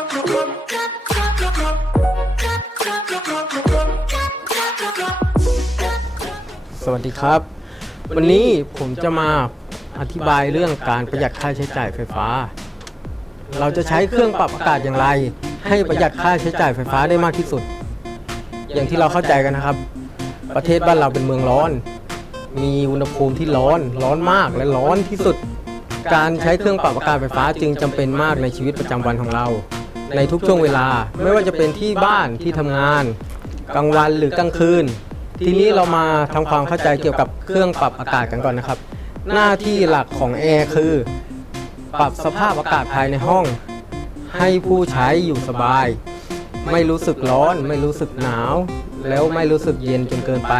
สวัสดีครับ วันนี้ผมจะมาอธิบายเรื่องการประหยัดค่าใช้จ่ายไฟฟ้า เราจะใช้เครื่องปรับอากาศอย่างไร ให้ประหยัดค่าใช้จ่ายไฟฟ้าได้มากที่สุด อย่างที่เราเข้าใจกันนะครับ ประเทศบ้านเราเป็นเมืองร้อน มีอุณหภูมิที่ร้อนร้อนมากและร้อนที่สุด การใช้เครื่องปรับอากาศไฟฟ้าจึงจำเป็นมากในชีวิตประจำวันของเรา ในทุกช่วงเวลา ไม่ว่าจะเป็นที่บ้านที่ทำงาน กลางวันหรือกลางคืน ทีนี้เรามาทำความเข้าใจเกี่ยวกับเครื่องปรับอากาศกันก่อนนะครับ หน้าที่หลักของแอร์คือ ปรับสภาพอากาศภายในห้อง ให้ผู้ใช้อยู่สบาย ไม่รู้สึกร้อน ไม่รู้สึกหนาว แล้วไม่รู้สึกเย็นจนเกินไป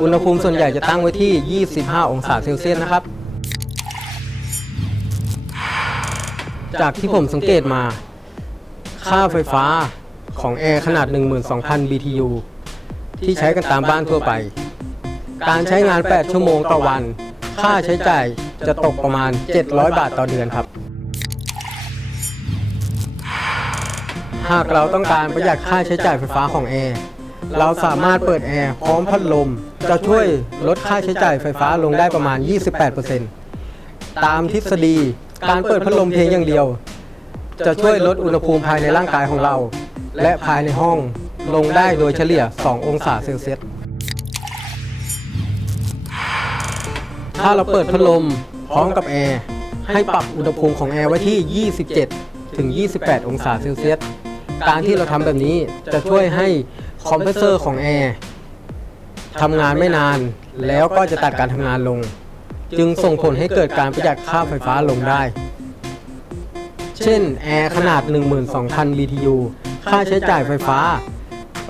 อุณหภูมิส่วนใหญ่จะตั้งไว้ที่ 25 องศาเซลเซียสนะครับ จากที่ผมสังเกตมา ค่าไฟฟ้าของแอร์ขนาด 12,000 BTU ที่ใช้กันตามบ้านทั่วไป การใช้งาน 8 ชั่วโมงต่อวัน ค่าใช้จ่ายจะตกประมาณ 700 บาทต่อเดือนครับ หากเราต้องการประหยัดค่าใช้จ่ายไฟฟ้าของแอร์ เราสามารถเปิดแอร์พร้อมพัดลม จะช่วยลดค่าใช้จ่ายไฟฟ้าลงได้ประมาณ 28%ตามทฤษฎีการเปิดพัดลมเพียงอย่างเดียว จะช่วยลดอุณหภูมิภายในร่างกายของเรา และภายในห้องลงได้โดยเฉลี่ย 2 องศาเซลเซียส ถ้าเราเปิดพัดลมพร้อมกับแอร์ให้ปรับอุณหภูมิของแอร์ไว้ที่ 27 ถึง 28 องศาเซลเซียส การที่เราทำแบบนี้จะช่วยให้คอมเพรสเซอร์ของแอร์ทำงานไม่นานแล้วก็จะตัดการทำงานลง จึงส่งผลให้เกิดการประหยัดค่าไฟฟ้าลงได้ เช่น แอร์ขนาด 12,000 BTU ค่าใช้จ่ายไฟฟ้า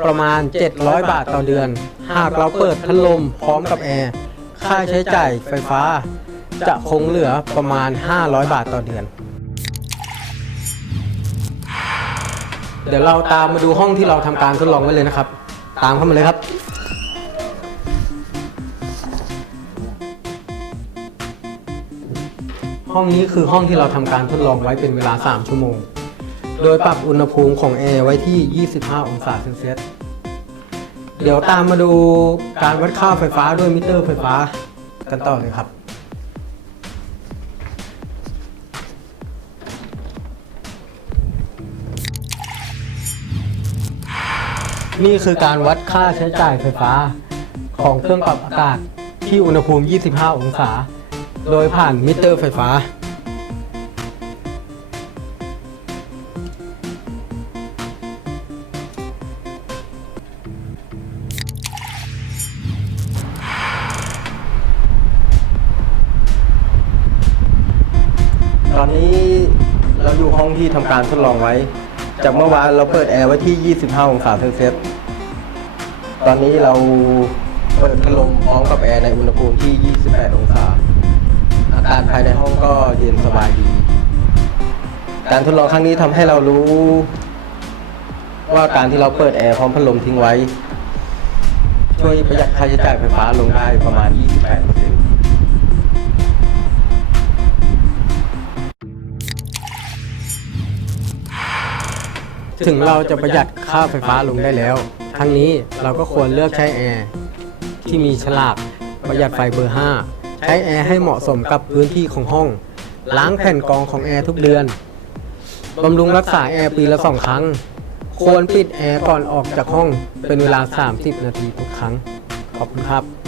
ประมาณ 700 บาทต่อเดือน หากเราเปิดพัดลมพร้อมกับแอร์ ค่าใช้จ่ายไฟฟ้า จะคงเหลือประมาณ 500 บาทต่อเดือน เดี๋ยวเราตามมาดูห้องที่เราทำการทดลองไว้เลยนะครับ ตามเข้ามาเลยครับ ห้องนี้คือห้องที่เราทำการทดลองไว้เป็นเวลา 3 ชั่วโมง โดยปรับอุณหภูมิของแอร์ไว้ที่ 25 องศาเซลเซียส เดี๋ยวตามมาดูการวัดค่าไฟฟ้าด้วยมิเตอร์ไฟฟ้ากันต่อเลยครับนี่คือการวัดค่าใช้จ่ายไฟฟ้า ของเครื่องปรับอากาศที่อุณหภูมิ 25 องศา โดยผ่านมิเตอร์ไฟฟ้า ตอนนี้เราอยู่ห้องที่ทำการทดลองไว้ จากเมื่อวานเราเปิดแอร์ไว้ที่ 25 องศาเซลเซียส ตอนนี้เราเปิดพัดลมพร้อมกับแอร์ในอุณหภูมิที่ 28 องศาากาศภายในห้องก็เย็นสบายดี การทดลองครั้งนี้ทำให้เรารู้ ว่าการที่เราเปิดแอร์พร้อมพัดลมทิ้งไว้ ช่วยประหยัดค่าใช้จ่ายไฟฟ้าลงได้ประมาณ 28%ถึงเราจะประหยัดค่าไฟฟ้าลงได้แล้ว ทั้งนี้เราก็ควรเลือกใช้แอร์ที่มีฉลากประหยัดไฟเบอร์ 5 ใช้แอร์ให้เหมาะสมกับพื้นที่ของห้อง ล้างแผ่นกรองของแอร์ทุกเดือนบำรุงรักษาแอร์ปีละสองครั้ง ควรปิดแอร์ก่อนออกจากห้องเป็นเวลา 30 นาทีทุกครั้ง ขอบคุณครับ